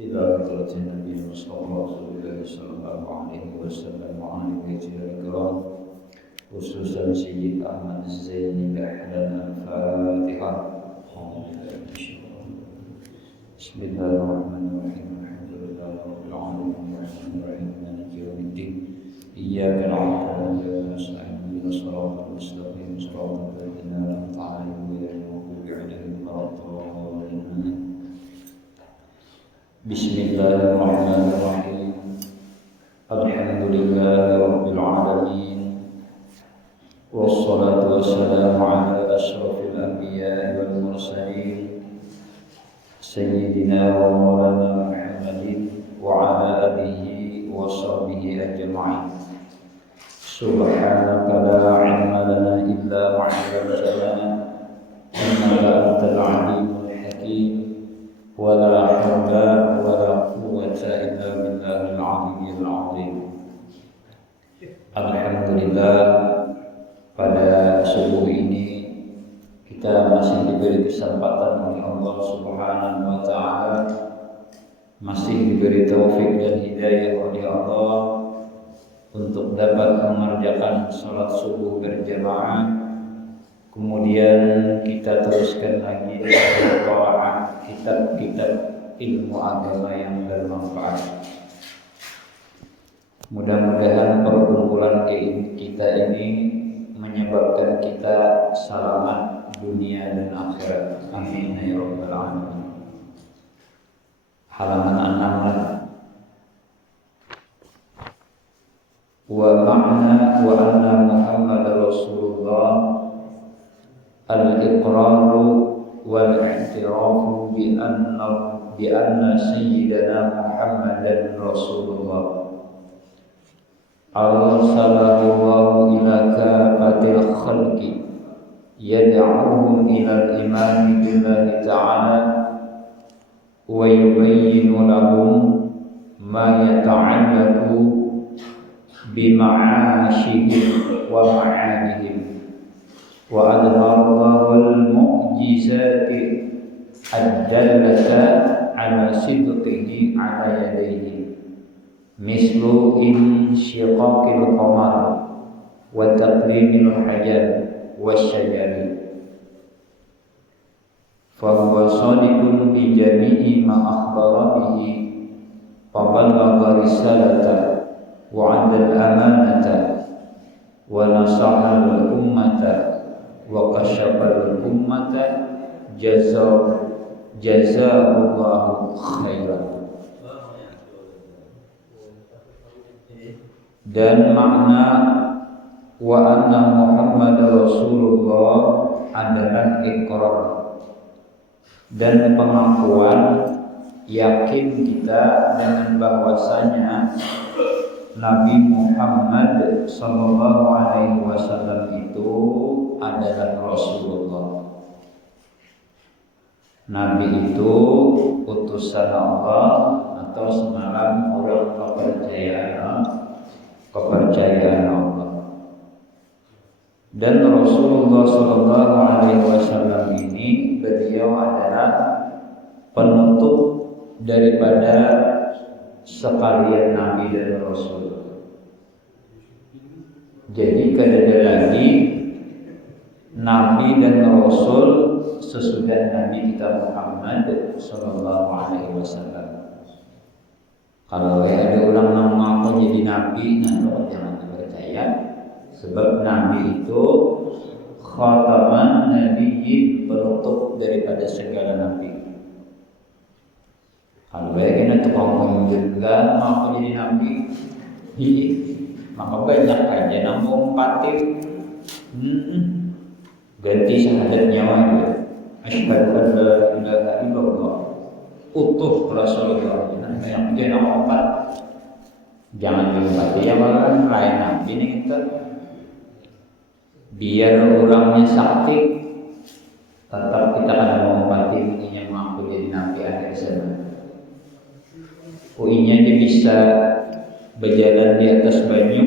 إلى حضرة النبي المصطفى رسول الله صلى الله عليه وسلم وعلى بيته الكرام خصوصا سيد أحمد الزيني بأحلنا الفاتحة. بسم الله الرحمن الرحيم الحمد لله رب العالمين الرحمن الرحيم مالك يوم الدين إياك نعبد وإياك نستعين اهدنا الصراط المستقيم صراط الذين أنعمت عليهم غير المغضوب عليهم ولا الضالين. Bismillahirrahmanirrahim. Alhamdulillahi rabbil alamin. Wassalatu wassalamu ala asyrafil anbiya'i wal mursalin Sayyidina wa maulana Muhammadin wa ala alihi wa sahbihi ajma'in. Subhanaka la ilma lana illa ma 'allamtana innaka antal 'alimul hakim. Wala hawla wala quwwata illa billahil aliyyil azim. Alhamdulillah, pada subuh ini kita masih diberi kesempatan oleh Allah Subhanahu wa taala, masih diberi taufik dan hidayah oleh Allah untuk dapat mengerjakan salat subuh berjamaah. Kemudian kita teruskan lagi dengan qiraat kitab-kitab ilmu agama yang bermanfaat. Mudah-mudahan perkumpulan kita ini menyebabkan kita selamat dunia dan akhirat. Amin ya rabbal alamin. Halaman 6. Wa ma'na wa anna Muhammadar Rasulullah al-iqraru wal-i'tirafu bi anna sayyidana Muhammadan Rasulullah arsalahu Allahu ila kafatil khalqi yad'uhum ila al-iman billahi ta'ala wa yubayyinu lahum ma yata'allaqu bi ma'ashihim wa ma'adihim. Wa adhara al-mu'jizati ad-dallata ala sidqihi ala yadayhi mislu insyiqaqil qamar wa taqlimil hajar wa syajari fa huwa sadiqun bi jami'i ma akhbara bihi fa ballagha risalata wa 'adda al-amanata wa nasaha al-ummata wa kasyafal ummata jazahullahu khairan. Dan makna wa anna Muhammad Rasulullah adalah iqrar dan pengakuan yakin kita dengan bahwasanya Nabi Muhammad sallallahu alaihi wasallam itu adalah Rasulullah. Nabi itu utusan Allah atau semalam orang kepercayaan Allah. Dan Rasulullah sallallahu alaihi wasallam ini beliau adalah penutup daripada sekalian Nabi dan Rasul. Jadi kada lagi Nabi dan Rasul sesudah Nabi kita Muhammad sallallahu alaihi wasallam. Kalau ada orang yang mengaku jadi Nabi, jangan percaya. Sebab Nabi itu khataman nabiyyin, penutup daripada segala Nabi. Kalau kena tukang menjelaskan mau jadi nabi, maka banyak aja namun patir ganti syahadat nyawa dia. Asyhadu an la ilaha illallah, utuh Rasulullah. Yang dia nama empat, jangan dilupakan ya malah lain nabi ini kita. Biar orangnya sakit, tetap kita akan mengompati ini yang mampu jadi nabi akhir zaman. Uinya dia bisa berjalan di atas banyu.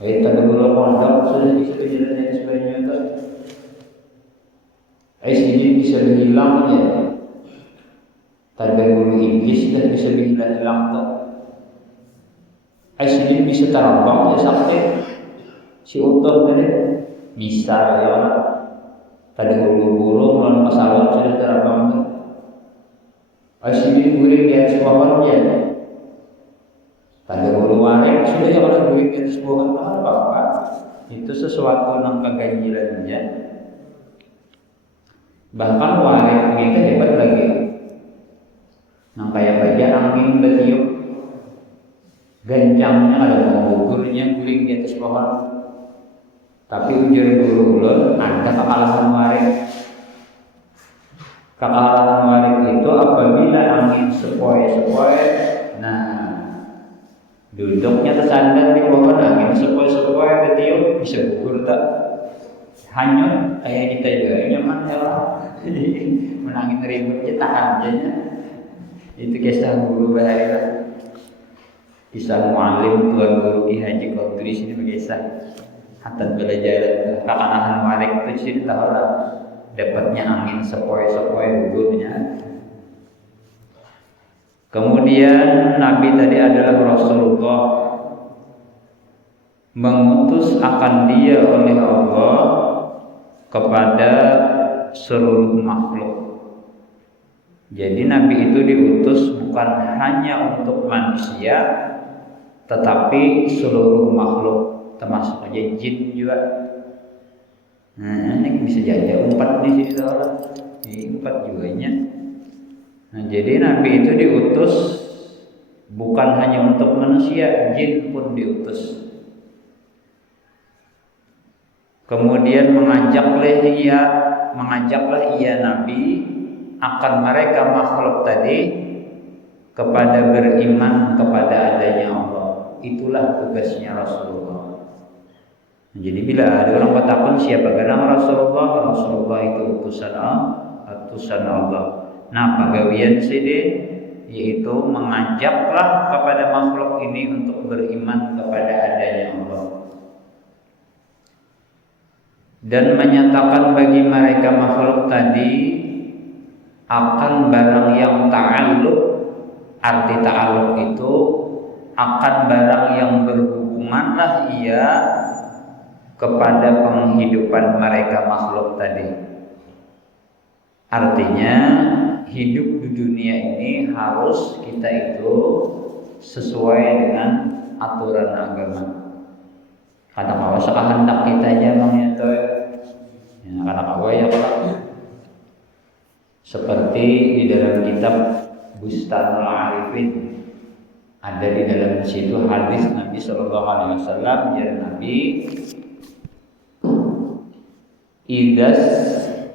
Kita dulu pondok sudah bisa berjalan di atas banyu itu. Ais ini bisa hilang ya. Tadi guru Inggris dan bisa hilang tuh. Sini bisa terbang ya sampai si utuh tadi bisa ya orang. Tadi guru lalu pesawat sudah terbang tuh. Sini guru di atas pohon ya. Tadi guru warik sudah ya orang guru di atas pohon apa? Itu sesuatu yang keganjilannya. Bahkan warik kita hebat lagi. Nah kayak baja angin bertiup, gencangnya ada menggugurnya guling di atas pohon. Tapi ujar guru ulun ada kekalahan warik. Kekalahan warik itu apabila angin sepoi-sepoi, nah duduknya tersandar di pohon, angin sepoi-sepoi bertiup bisa gugur tak? Hanyut kayak kita juga nyaman ya lah. Menangin ributnya tahan aja. Itu kisah guru bahaya. Kisah mu'alim tuan guru Ki Haji Qadri sini berkisah. Hatta belajar kekalahan warik itu sini tahu lah. Dapatnya angin sepoi-sepoi gugurnya. Kemudian Nabi tadi adalah Rasulullah, mengutus akan dia oleh Allah kepada seluruh makhluk. Jadi Nabi itu diutus bukan hanya untuk manusia, tetapi seluruh makhluk, termasuk aja jin juga. Nah ini bisa jadi empat di sini orang, ini empat juga nya. Nah jadi Nabi itu diutus bukan hanya untuk manusia, jin pun diutus. Kemudian mengajaklah ia Nabi akan mereka makhluk tadi kepada beriman kepada adanya Allah. Itulah tugasnya Rasulullah. Jadi bila ada orang bertakun siapa nama Rasulullah, Rasulullah itu utusan Allah. Nah pagawian sini yaitu mengajaklah kepada makhluk ini untuk beriman kepada adanya Allah. Dan menyatakan bagi mereka makhluk tadi akan barang yang ta'alluq. Arti ta'alluq itu akan barang yang berhubunganlah ia kepada penghidupan mereka makhluk tadi. Artinya hidup di dunia ini harus kita itu sesuai dengan aturan agama. Kata kawa sekehendak kita aja bang ya toh. Ya, kata kawa ya Pak. Seperti di dalam kitab Bustanul Arifin ada di dalam situ hadis Nabi Shallallahu Alaihi Wasallam ya Nabi idas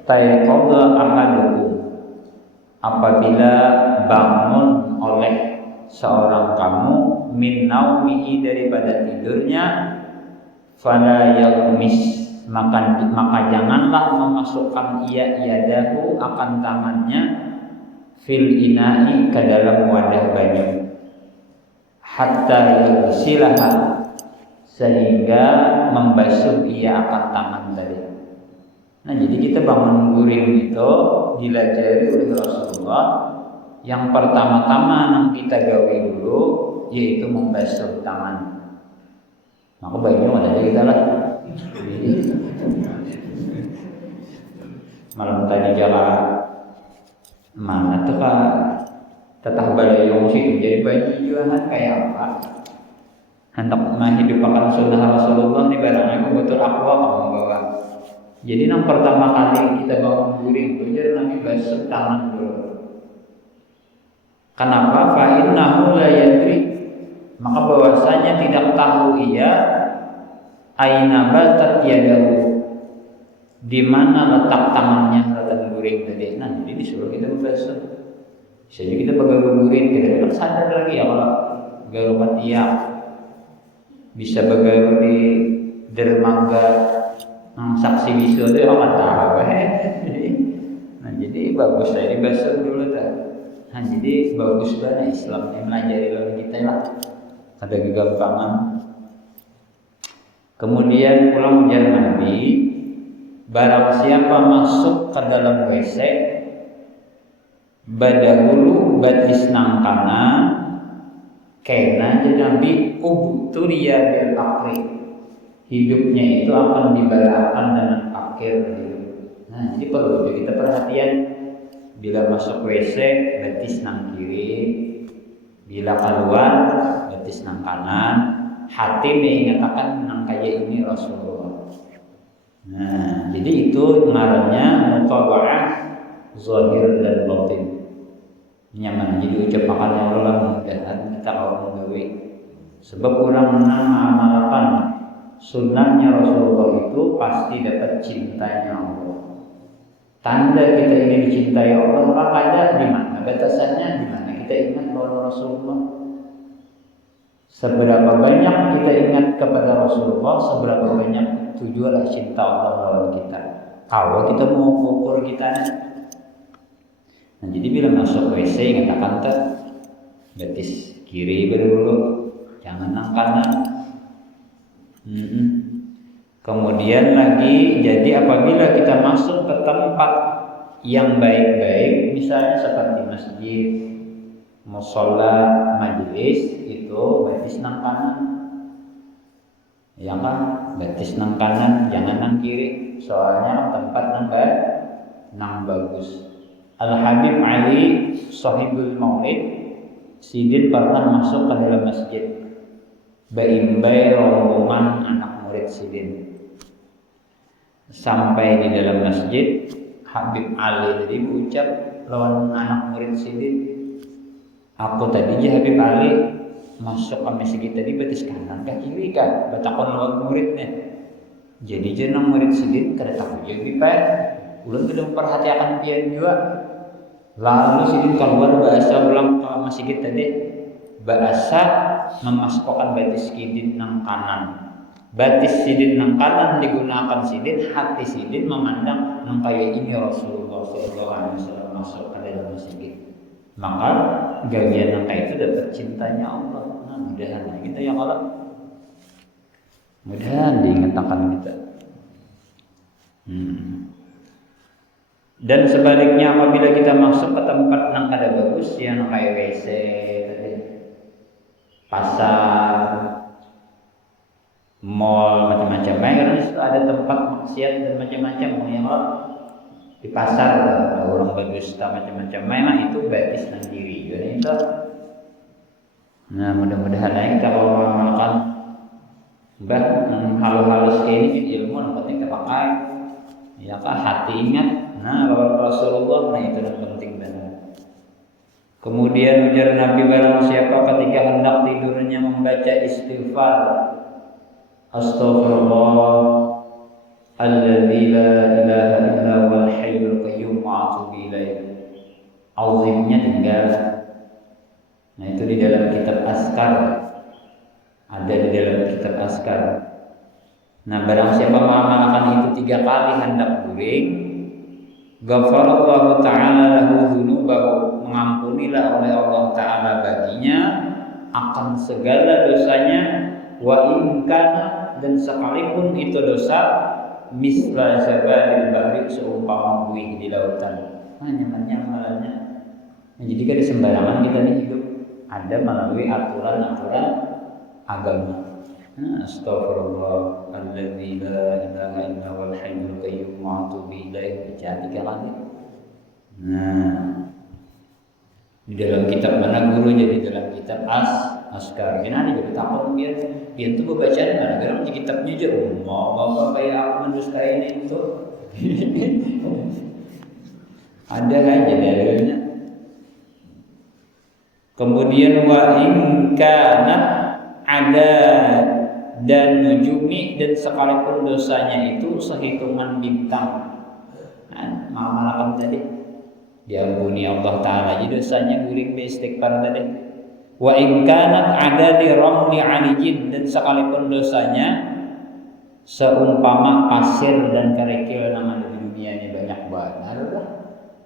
tayqadha ahadukum, apabila bangun oleh seorang kamu min naumihi daripada tidurnya, fala yaghmis, maka janganlah memasukkan ia yadahu akan tangannya fil ina'i ke dalam wadah banyu hatta yusilaha, sehingga membasuh ia akan tangan tadi. Nah jadi kita bangun guring itu dilajari oleh Rasulullah. Yang pertama-tama yang kita gawe dulu yaitu membasuh tangan. Maka baiknya mana aja kita lah. Malam tadi jalan mana tuh kak tetap balayong sih jadi baju jualan kayak apa? Hendak menghidupkan sunnah Rasulullah nih barangnya betul aku kamu bawa. Jadi yang pertama kali kita bangun guring itu jadi Nabi basuh tangan dulu. Kenapa? Fa innahu la yadri, maka bahwasanya tidak tahu ia aina batat yadahu, di mana letak tangannya letak guring tadi. Nah jadi disuruh kita membasuh. Bisa juga kita pegang guring, tidak akan sadar lagi ya kalau garu patiak. Bisa begaru di dermaga saksi bisu itu akan tahu. Nah jadi bagus saya dibasuh dulu dah. Nah jadi bagus banget Islam yang melajari lalu kita lah. Ada kegampangan. Kemudian pulang ujar Nabi, barang siapa masuk ke dalam WC badahulu batis nang kanan kena Nabi ubtuliya bil fakri, hidupnya itu akan dibalakan dengan fakir. Nah, jadi perlu kita perhatian bila masuk WC batis nang kiri, bila keluar batis nang kanan. Hati mengatakan nang kayak ini Rasulullah. Nah, jadi itu ngarannya mutaba'ah zahir dan batin. Nyaman jadi ucap makannya Allah mudahan kita kalau menggawe. Sebab orang mengamalkan sunnahnya Rasulullah itu pasti dapat cintanya Allah. Tanda kita ini dicintai Allah maka ada di mana batasannya, di mana kita ingat bahwa Rasulullah. Seberapa banyak kita ingat kepada Rasulullah, seberapa banyak tujuanlah cinta Allah dalam kita. Kalau kita mau ukur kita, nah jadi bila masuk WC katakan ter batis kiri dulu, jangan nang kanan. Kemudian lagi, jadi apabila kita masuk ke tempat yang baik-baik, misalnya seperti masjid, mushola, majelis, itu batis nang kanan, ya kan? Batis nang kanan, jangan nang kiri. Soalnya tempat nang bagus. Al Habib Ali Sahibul Maulid Sidin pernah masuk ke dalam masjid, berimbai rombongan anak murid Sidin. Sampai di dalam masjid, Habib Ali tadi berucap lawan anak murid Sidin, aku tadi Habib Ali masuk ke masjid tadi batis kanan ke kiri kan, batakon lawan muridnya. Jadi jenang murid Sidin kada tahu jadi pak, ulun sudah memperhatikan pian juga. Lalu Sidin keluar bahasa ulang ke masjid tadi, bahasa memasukkan batis Sidin nang kanan. Batis Sidin nang kanan digunakan Sidin, hati Sidin memandang nang kayak ini Rasulullah SAW masuk ke dalam masjid. Maka gagian nang kayak itu dapat cintanya Allah. Nah, mudahan kita ya Allah. Mudahan diingatkan kita. Dan sebaliknya apabila kita masuk ke tempat nang kada bagus, yang kayak WC tadi, pasar, mall, macam-macam. Karena ada tempat maksiat dan macam-macam yang di pasar orang berdusta macam-macam. Memang itu batis nang diri. Jadi itu. Nah, mudah-mudahan kita kalau mengamalkan hal-hal seperti ini ilmu yang penting terpakai. Ya kah hati ingat. Nah, Rasulullah itu yang penting benar. Kemudian ujar Nabi barang siapa ketika hendak tidurnya membaca istighfar, Astaghfirullah alladzi la ilaha illa huwal hayyul qayyum wa atubu ilaih. Azimnya tinggal. Nah, itu di dalam kitab Azkar. Ada di dalam kitab Azkar. Nah, barang siapa mengamalkan itu 3 kali hendak guring, ghafarallahu ta'ala lahu dzunubahu, mengampunilah oleh Allah Ta'ala baginya akan segala dosanya, wa in kana, dan sekalipun itu dosa misla zabadil bahri, seumpama buih di lautan. Nah, nyamannya amalannya. Nah, jadi kan di sembarangan kita nih hidup ada melalui aturan-aturan agama. Nah, astaghfirullah alladzi la ilaha illa huwal hayyul qayyum wa atubu ilaih, baca 3 kali. Nah, di dalam kitab mana guru, jadi dalam kitab Azkar. Ini ada juga takut dia itu bacaan mana? Karena di kitabnya aja bapak kayak aku mendustai ini itu. Ada aja dalilnya. Kemudian wa in kana ada dan nujumi, dan sekalipun dosanya itu sehitungan bintang. Nah, malam tadi diampuni Allah Ta'ala, jadi dosanya guring istighfar tadi. Wa in kanat ada di ramli alijin, dan sekalipun dosanya seumpama pasir dan kerikil yang ada di dunia ini banyak banget lah.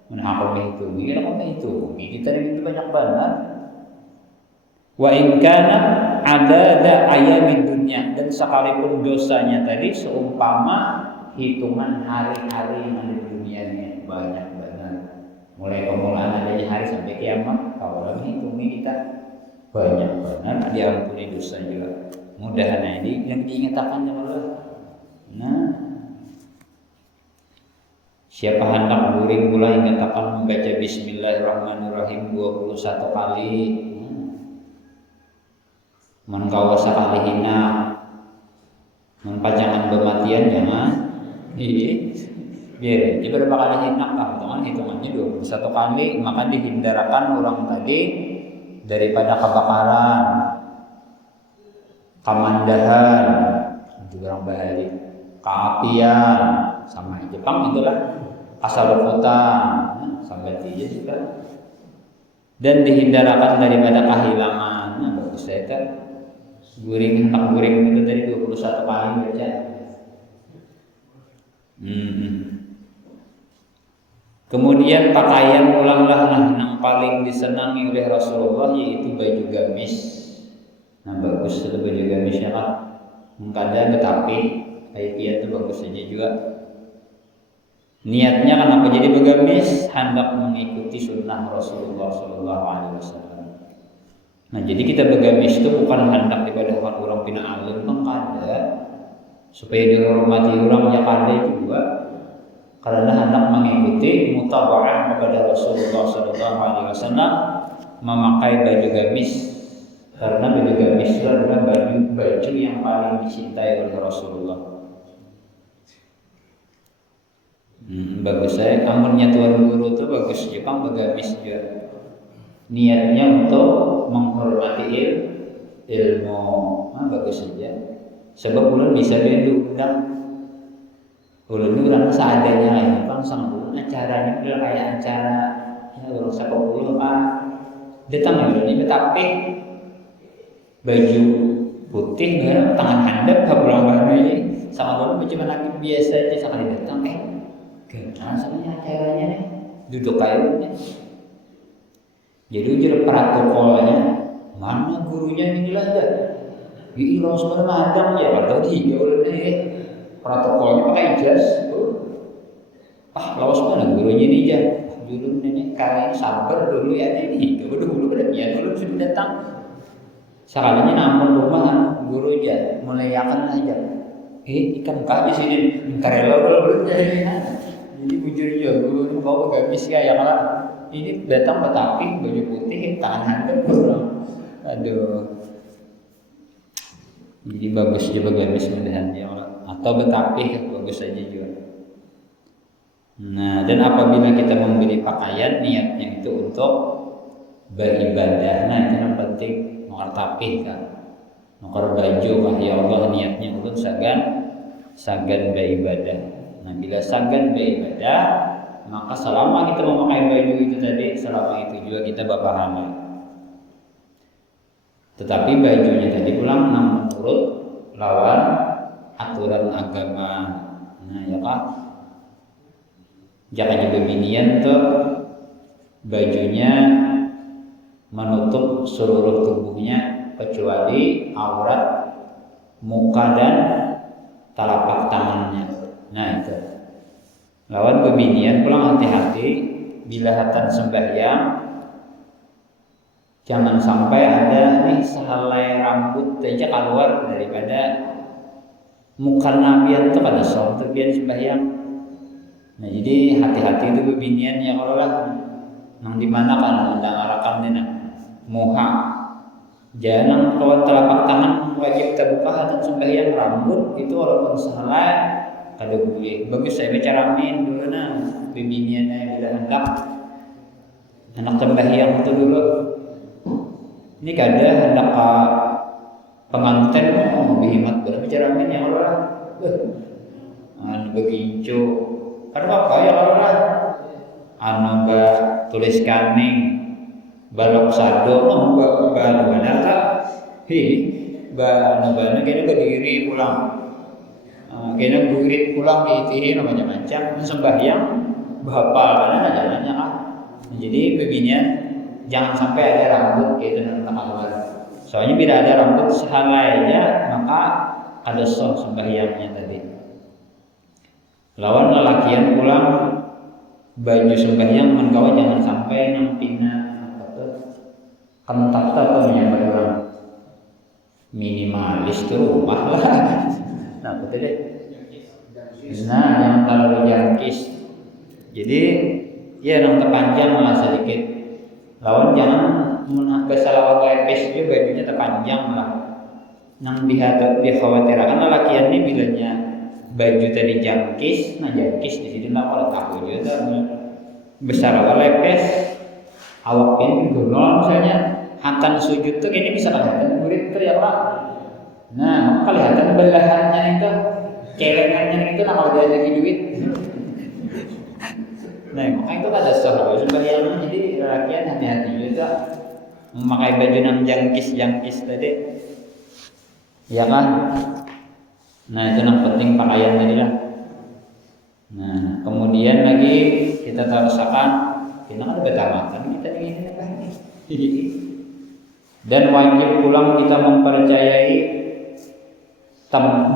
Menakut itu, kita itu banyak banget. Wa in kana adada ayamid dunya, dan sekalipun dosanya tadi seumpama hitungan hari-hari yang ada di dunia ini banyak banget. Mulai permulaan adanya hari kiamat kalau menghitungi kita banyak banget diampuni dosa juga. Mudahan ini yang diingatkan Allah. Nah, siapa hendak guring pula ingatakan membaca Bismillahirrahmanirrahim 21 kali. Mengkawasa kalihina menpajangan kematian jangan. Biar dia berapa kali hinak kan, hitungannya 21 kali, maka dihindarkan orang tadi daripada kebakaran, kemandahan, itu orang balik, keapian, sama Jepang itulah, kasaruputan, sampai tiga juga, dan dihindarkan daripada kehilangan. Nah, bagus saya kan, guring itu tadi 21 kali baca. Kemudian pakaian ulanglah yang paling disenangi oleh Rasulullah yaitu baju gamis. Nah bagus itu baju gamisnya kan, mengkada tetapi kaifiat itu bagus saja juga. Niatnya kenapa jadi begamis? Hendak mengikuti sunnah Rasulullah SAW. Nah jadi kita begamis itu bukan hendak dipadahkan orang pina alim, mengkada supaya dihormati orang yang kada juga. Karena hendak mengikuti mutaba'ah kepada Rasulullah SAW memakai baju gamis, karena baju gamis itu adalah baju yang paling dicintai oleh Rasulullah. Bagus saya, amunnya tuan guru itu bagus Jepang begamis juga. Niatnya untuk menghormati ilmu, bagus saja. Sebab ulun bisa diundang. Ulun orang seadanya ini kan sang ulun acaranya udah kayak acara orang sepak bola kan datang ulun ini tapi baju putih nggak tangan handap kabulang ini sama ulun cuma lagi biasa aja sekali datang gimana sebenarnya acaranya nih duduk kayunya jadi ujar protokolnya mana gurunya ini lah ya hilang sebenarnya madam ya atau dia ulun protokolnya pakai jas. Lawas mana gurunya ini aja. Dulu nenek kalian sabar dulu ya ini. Dulu ya dulu sudah datang. Sekalinya namun rumah guru aja mulai akan aja. Ikan kak di sini karela dulu jadi. Jadi bujur aja guru bawa gamis ya kalau ini datang tetapi baju putih tangan handap kurang. Aduh. Jadi bagus juga gamis mudahannya atau betapi bagus saja juga. Nah, dan apabila kita membeli pakaian niatnya itu untuk beribadah. Nah, itu yang penting mengerti kan. Nukar baju ya Allah niatnya untuk sagan beribadah. Nah, bila sagan beribadah, maka selama kita memakai baju itu tadi, selama itu juga kita berpahala. Tetapi bajunya tadi pulang menurut lawan aturan agama. Nah ya Pak, jangan beginian tuh bajunya menutup seluruh tubuhnya kecuali aurat muka dan telapak tangannya. Nah itu lawan beginian pulang hati-hati bila hatan sembahyang jangan sampai ada nih sehelai rambut aja keluar daripada muka nabian itu pada sholat terbian sembahyang. Nah jadi hati-hati itu bebinian yang Allah nang dimana kan mendengarkan dina muha jangan kawan telapak tangan wajib terbuka dan sembahyang rambut itu walaupun sehelai kada boleh. Bagus saya bicara amin dulu nah bebiniannya bila hendak anak sembahyang itu dulu. Ini kada hendak pengantin bihimat berbicara amin ya Allah. Anu begincu. Kada apa ya Allah. Anu ba tulis kaning balok sado ba banata. Ba anu bana kene berdiri pulang. Kene burit pulang diitihi macam-macam sembahyang bahapal kana jalannya kan. Jadi beginian jangan sampai ada rambut gitu tentang luar. Soalnya bila ada rambut sehalainya maka ada sah sembahyangnya tadi. Lawan lelakian pulang baju sembahyang mengkawa jangan sampai nang pina Kentak atau menyambar orang minimalis tuh rumah lah. Nah betul deh. Nah jangan terlalu jangkis. Jadi ya nang terpanjang lah sedikit. Lawan jangan bahasa lawan lepes juga bajunya terpanjang lah. Nang dikhawatirkan lelakian ini bilanya baju tadi jangkis, nah jangkis di sini lah kalau tahu juga besar lawan lepes. Awaknya gunol misalnya hantan sujud tuh ini bisa kelihatan murid tuh ya Pak. Nah kelihatan belahannya itu celengannya itu nama dia lagi duit. Nah makanya itu ada soal sembahyang jadi rakyat hati-hati juga memakai baju yang jangkis tadi ya kan. Nah itu yang penting pakaian tadi lah. Nah kemudian lagi kita rasakan kita ada betamatan kita ini kan. Dan wajib pulang kita mempercayai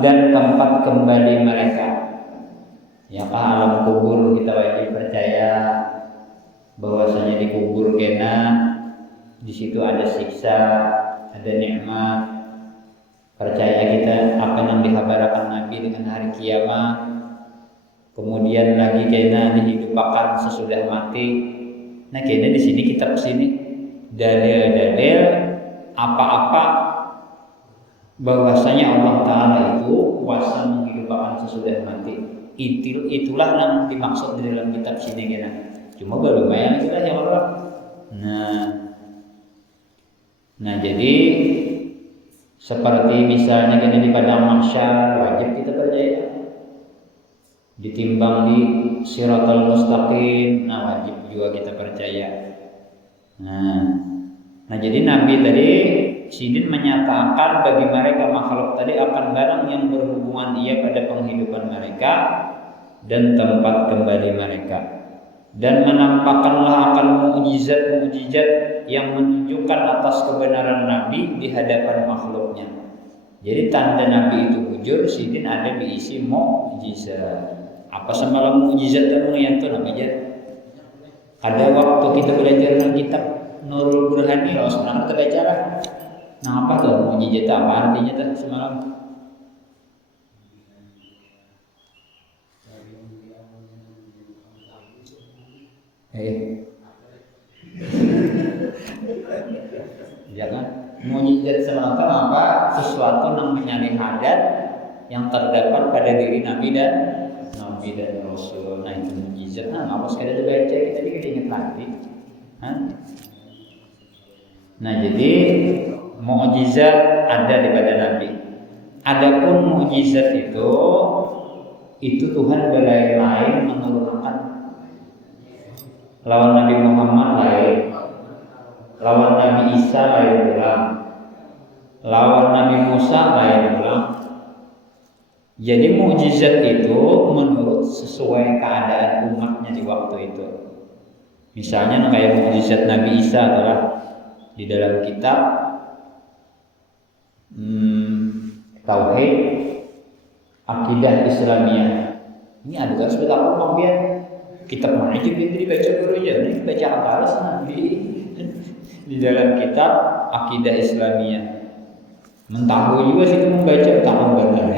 dan tempat kembali mereka. Ya alam kubur kita wajib percaya bahwasanya di kubur kena di situ ada siksa, ada nikmat. Percaya kita apa yang dihabarkan Nabi dengan hari kiamat. Kemudian lagi kena dihidupkan sesudah mati. Nah kayaknya di sini kitab sini dalil-dalil apa-apa bahwasanya Allah Taala itu kuasa menghidupkan sesudah mati. Itulah yang dimaksud di dalam kitab sini kena. Cuma belum lumayan itulah ya Allah. Nah jadi seperti misalnya kena di padang mahsyar wajib kita percaya. Ditimbang di Shiratal Mustaqim, nah wajib juga kita percaya. Nah jadi Nabi tadi Sidin menyatakan bagi mereka makhluk tadi akan barang yang berhubungan ia pada penghidupan mereka dan tempat kembali mereka, dan menampakkanlah akan mukjizat-mukjizat yang menunjukkan atas kebenaran Nabi di hadapan makhluknya. Jadi tanda Nabi itu jujur, Sidin ada diisi mukjizat. Apa semalam mukjizat kamu yang tuh namanya? Ada waktu kita belajar dalam kitab Nurul Burhani, kalau sekarang kita baca lah. Nah apa tuh mukjizat apa artinya tuh semalam? Jangan mukjizat semalam apa? Sesuatu yang menyalin adat yang terdapat pada diri Nabi dan Rasul. Nah itu mukjizat. Nah apa sekali dibaca kita juga ingat lagi. Nah jadi mukjizat ada di pada Nabi. Adapun mukjizat itu Tuhan lain menurunkan. Lawan Nabi Muhammad lain, lawan Nabi Isa lain ulang, lawan Nabi Musa lain ulang. Jadi mukjizat itu menurut sesuai keadaan umatnya di waktu itu. Misalnya kayak mukjizat Nabi Isa adalah di dalam kitab Tauhid Akidah Islamiyah. Ini ada kan sebentar pembian kitab mana itu dibaca dulu ya, ini baca atas nanti di dalam kitab Akidah Islamiyah. Mentahu juga situ membaca tahun benar.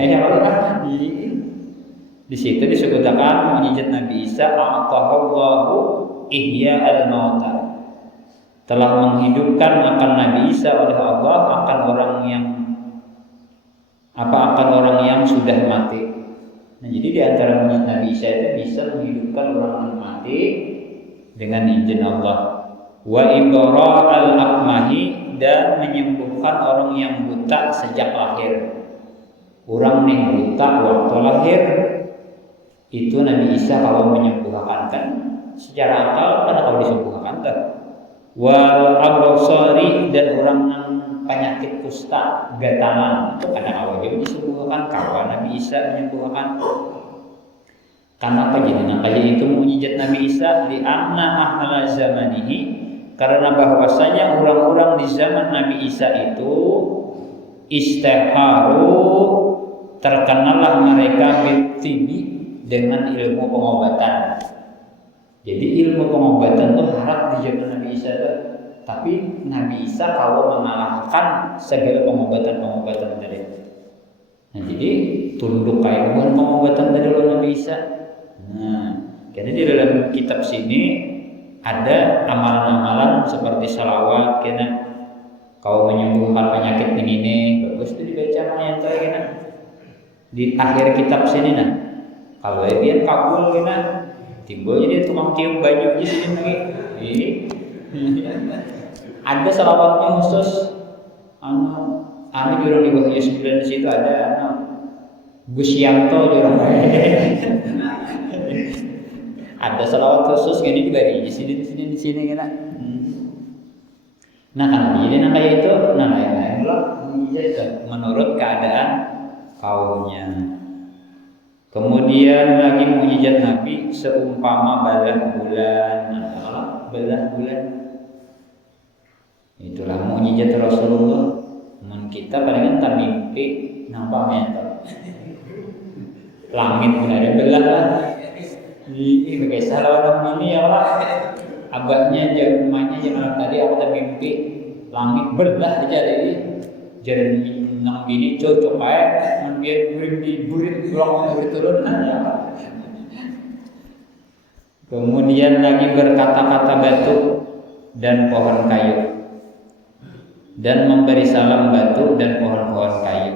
Di situ disebutkan mukjizat Nabi Isa a'tahallahu ihya al-mauta. Telah menghidupkan akan Nabi Isa oleh Allah akan orang yang sudah mati. Nah, jadi di antara mukjizat Nabi Isa itu bisa menghidupkan orang yang mati dengan izin Allah. Wa ibra al-akmahi, dan menyembuhkan orang yang buta sejak lahir. Orang nih buta waktu lahir itu Nabi Isa kalau menyembuhkan kan secara akal kan kalau disembuhkan kan. Wal absari, dan orang yang penyakit kusta gatangan itu karena awalnya disembuhkan kawan Nabi Isa menyembuhkan. Karena apa jadi namanya itu mukjizat Nabi Isa di anna ahla zamanihi, karena bahwasanya orang-orang di zaman Nabi Isa itu istiharu, terkenallah mereka bitibi, dengan ilmu pengobatan. Jadi ilmu pengobatan itu harap di zaman Nabi Isa itu. Tapi Nabi Isa kalau mengalahkan segala pengobatan-pengobatan tadi. Nah, jadi tunduk kayak bukan pengobatan dari Nabi Isa. Nah, karena di dalam kitab sini ada amalan-amalan seperti salawat, kena kau menyembuhkan penyakit ini bagus itu dibaca yang terakhir kena di akhir kitab sini nah. Kalau dia kabul kena timbul jadi tukang cium baju di sini lagi. Ada salawatnya khusus anu jurang di Wahyu 9 di situ ada Gus Yanto jurang. Ada salawat khusus gini dibagi di sini kan. Nah kan jadi kayak itu lain-lain lah menurut keadaan kaumnya. Kemudian lagi mukjizat Nabi seumpama balah bulan. Balah bulan itulah mukjizat Rasulullah. Mun kita palingan tak mimpi nampak mentor. Langit pun ada belah lah. Ini guys, salah ini ya Allah. Abahnya jam rumahnya jam tadi aku tak mimpi langit belah aja dari jalan nang gini cocok kayak biar burit pulang burit turun ya. Kemudian lagi berkata-kata batu dan pohon kayu dan memberi salam batu dan pohon-pohon kayu.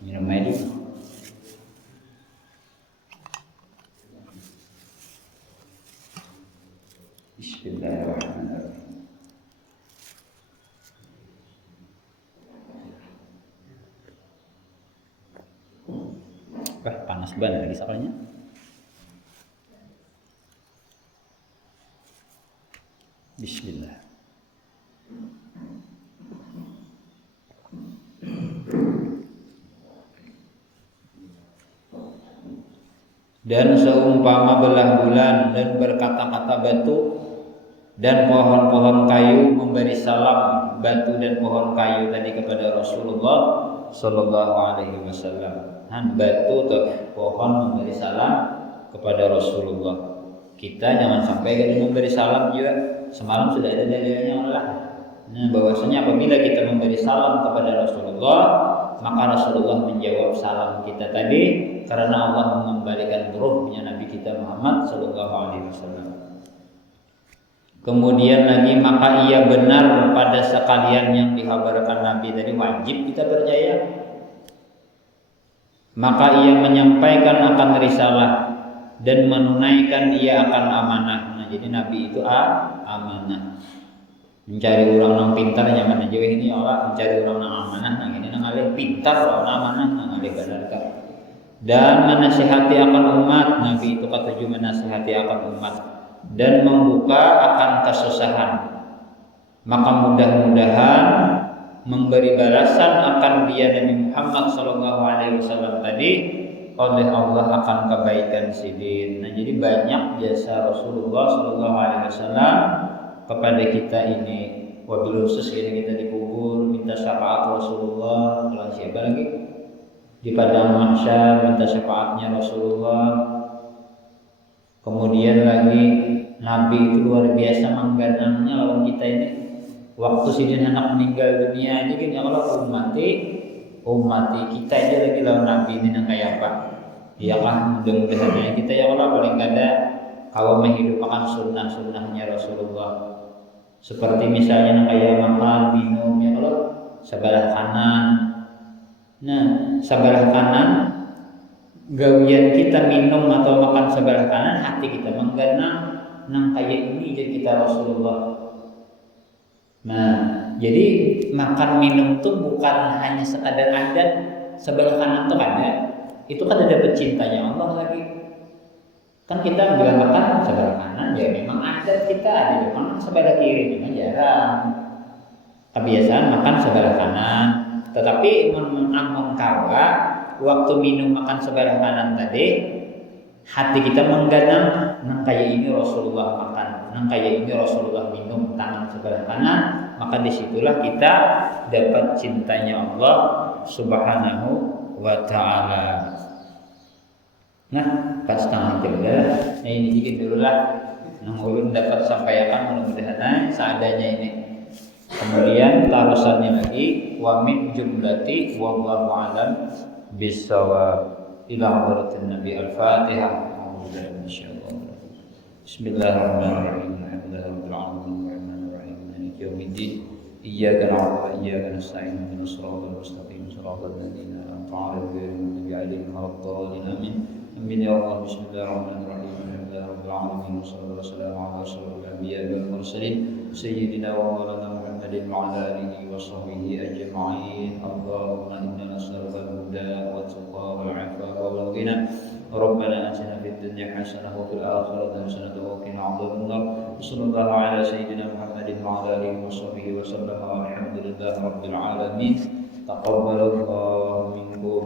Minum air dulu. Bismillahirrahmanirrahim. Panas banget lagi soalnya. Bismillah. Dan seumpama belah bulan dan berkata-kata batu dan pohon-pohon kayu memberi salam batu dan pohon kayu tadi kepada Rasulullah Sallallahu Alaihi Wasallam. Batu atau pohon memberi salam kepada Rasulullah. Kita jangan sampai kita memberi salam juga. Semalam sudah ada dalilnya Allah. Bahwasanya apabila kita memberi salam kepada Rasulullah, maka Rasulullah menjawab salam kita tadi karena Allah mengembalikan ruhnya Nabi kita Muhammad Sallallahu Alaihi Wasallam. Kemudian lagi maka ia benar pada sekalian yang dikabarkan Nabi tadi wajib kita percaya. Maka ia menyampaikan akan risalah dan menunaikan ia akan amanah. Nah, jadi Nabi itu amanah. Mencari orang yang pintar nyaman aja ini orang mencari orang yang amanah. Nah ini nang alih pintar orang amanah nang alih benar. Dan menasihati akan umat. Nabi itu ketujuh menasihati akan umat dan membuka akan kesusahan. Maka mudah-mudahan memberi balasan akan dia Nabi Muhammad Sallallahu Alaihi Wasallam tadi oleh Allah akan kebaikan sidin. Nah jadi banyak jasa Rasulullah Sallallahu Alaihi Wasallam kepada kita ini. Wabil khusus ini kita dikubur minta syafaat Rasulullah. Kalau siapa lagi di padang mahsyar minta syafaatnya Rasulullah. Kemudian lagi Nabi itu luar biasa mengganangnya lawan kita ini. Waktu sidin anak meninggal dunia aja kan ya Allah ummati kita aja lagi lawan Nabi ini yang kayak apa? Iyakah mudah-mudahan kita ya Allah paling kada kalau menghidupkan sunnah-sunnahnya Rasulullah. Seperti misalnya kayak makan, minum ya Allah sebelah kanan. Nah, sebelah kanan gawian kita minum atau makan sebelah kanan hati kita mengganang nang kayak ini jadi kita Rasulullah. Nah, jadi makan minum tuh bukan hanya sekadar adat sebelah kanan tuh ada. Itu kan ada pecintanya Allah lagi. Kan kita bila makan sebelah kanan ya memang adat kita ada memang sebelah kiri memang jarang. Kebiasaan makan sebelah kanan. Tetapi namun kawa waktu minum makan sebelah kanan tadi hati kita mengganang nang kayak ini Rasulullah makan, nang kayak ini Rasulullah minum tangan sebelah kanan, maka disitulah kita dapat cintanya Allah Subhanahu wa Ta'ala. Nah, pas setengah jam dah. Ini dikit dulu lah. Yang ulun dapat sampaikan mudah-mudahan seadanya ini. Kemudian tarusannya lagi wa min jumlati wallahu a'lam bissawab. Ila hadratin Nabi Al-Fatihah. Bismillahirrahmanirrahim. Alhamdulillahirabbil alamin arrahmanir rahim maliki yaumiddin. Iyyaka na'budu wa iyyaka nasta'in ihdinas siratal mustaqim siratal ladzina an'amta 'alaihim ghairil maghdubi 'alaihim waladdallin amin. Amin ya Allah. Bismillahirrahmanirrahim. Alhamdulillahirabbil alamin wassalatu wassalamu ala asyrofil anbiya'i wal mursalin sayyidina wa maulana Muhammadin wa ala alihi wa sahbihi ajma'in. Allahumma inna nas'aluka al-huda wa at-tuqa wal 'afafa wal ghina. ربنا آتنا في الدنيا حسنة وفي الآخرة حسنة وقنا عذاب النار. وصلى الله على سيدنا محمد وعلى آله وصحبه وسلم والحمد لله رب العالمين. تقبل الله منكم.